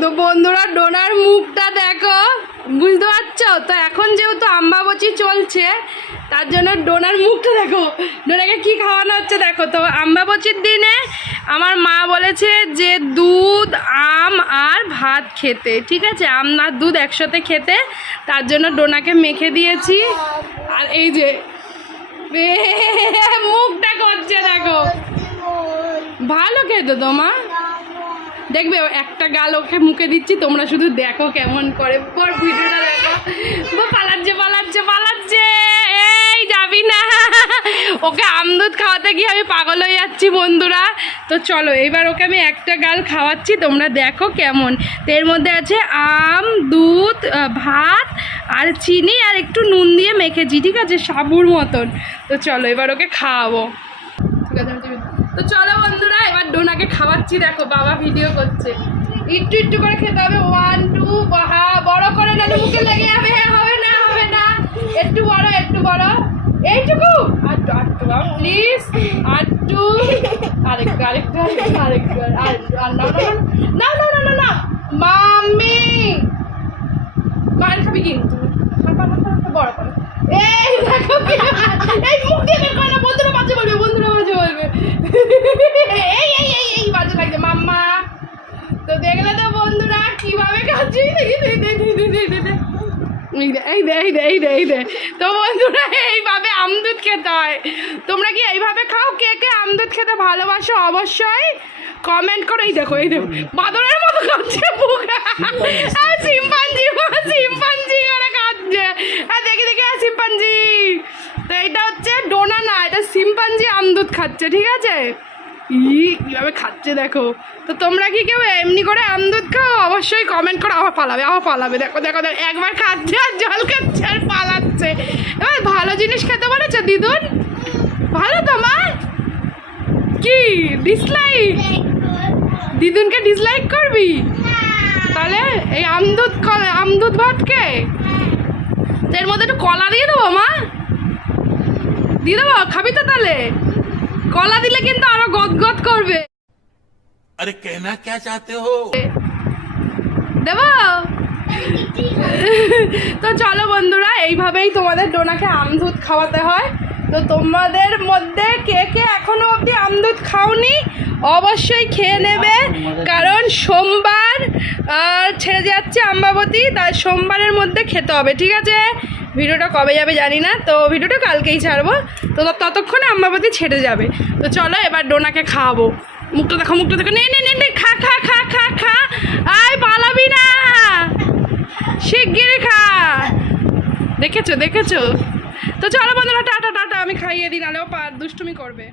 তো বন্ধুরা ডোনার মুখটা দেখো, বুঝতে পারছো তো? এখন যেহেতু আম্বাবচি চলছে তার জন্য ডোনার মুখটা দেখো, ডোনাকে কি খাওয়ানো হচ্ছে দেখো। তো আম্বাবচির দিনে আমার মা বলেছে যে দুধ আম আর ভাত খেতে, ঠিক আছে? আম আর দুধ একসাথে খেতে, তার জন্য ডোনাকে মেখে দিয়েছি। আর এই যে মুখটা করছে দেখো, ভালো খেতে তোমা, দেখবে একটা গাল ওকে মুখে দিচ্ছি, তোমরা শুধু দেখো কেমন করে। পর ভিডিওটা দেখো, পালাচ্ছে পালাচ্ছে পালাচ্ছে, এই যাবি না। ওকে আমদুধ খাওয়াতে গিয়ে আমি পাগল হয়ে যাচ্ছি বন্ধুরা। তো চলো এবার ওকে আমি একটা গাল খাওয়াচ্ছি, তোমরা দেখো কেমন। তো এর মধ্যে আছে আম, দুধ, ভাত আর চিনি আর একটু নুন দিয়ে মেখেছি, ঠিক আছে, সাবুর মতন। তো চলো এবার ওকে খাওয়াবো, ঠিক আছে? তো চলো বন্ধুরা এবার ডোনাকে খাওয়াচ্ছি, দেখো বাবা ভিডিও করছে। একটু একটু করে খেতে হবে, 1 2, বড় করে নালে মুখে লেগে যাবে। হবে না হবে না, একটু বড় একটু বড়, এইটুকু আরেকটু আরেকটু প্লিজ, আরেকটু আরেকটু আরেকটু আরেকটু আরেকটু। আর না না না না না না মাম্মি, মায়ের খাবি কিন্তু বড় করে। এই দেখো এই মুখ দিয়ে বের করে না, বন্ধুরা বাজে বলবে, বন্ধুরা বাজে বলবে। এই এই এই এই বাজে লাগছে মাম্মা। তো দেখলে তো বন্ধুরা কিভাবে খাচ্ছি, এই দে। তো বন্ধুরা এইভাবে আমদুধ খেতে হয়। তোমরা কি এইভাবে খাও? কে কে আমদুধ খেতে ভালোবাসো অবশ্যই কমেন্ট করো। এই দেখো বাদরের মতো খাচ্ছে, সিম্পাঞ্জি সিম্পাঞ্জি করে খাচ্ছে, দেখি দেখি সিম্পাঞ্জি। তো এটা হচ্ছে ডোনা না, এটা সিম্পাঞ্জি আমদুধ খাচ্ছে, ঠিক আছে? কীভাবে খাচ্ছে দেখো। তো তোমরা কি কেউ এমনি করে আমদুধ খাও? অবশ্যই কমেন্ট করো। আবার পালাবে দেখো দেখো দেখো, একবার খাচ্ছে আর জল খাচ্ছে আর পালাচ্ছে। এবার ভালো জিনিস খেতে বলেছে দিদুন, ভালো তোমার কি ডিসলাইক? দিদুনকে ডিসলাইক করবি তাহলে? এই আমদুধ ভাতকে এর মধ্যে একটু কলা দিয়ে দেবো মা, দিয়ে দেবো, খাবি তো তাহলে? কলা দিলে কিন্তু আরো গদগদ করবে। আরে কেনা কে চাতে হো, দেবো? তো চলো বন্ধুরা এইভাবেই তোমাদের ডোনাকে আমদুধ খাওয়াতে হয়। তো তোমাদের মধ্যে কে কে এখনো অবধি আমদুধ খাওনি অবশ্যই খেয়ে নেবে, কারণ সোমবার ছেড়ে যাচ্ছে আম্বাবতী, তাই সোমবারের মধ্যে খেতে হবে, ঠিক আছে? ভিডিওটা কবে যাবে জানি না, তো ভিডিওটা কালকেই ছাড়বো। তো ততক্ষণে আম্বাবতী ছেড়ে যাবে। তো চলো এবার ডোনাকে খাওয়াবো। মুখটা দেখো, মুখটা দেখো, নে নে নে খা খা খা খা খা, আয় পালাবি না, শিগগিরই খা। দেখেছো? তো চলো বন্ধুরা টাটা টাটা, আমি খাইয়ে দিই, নাহলে ও দুষ্টুমি করবে।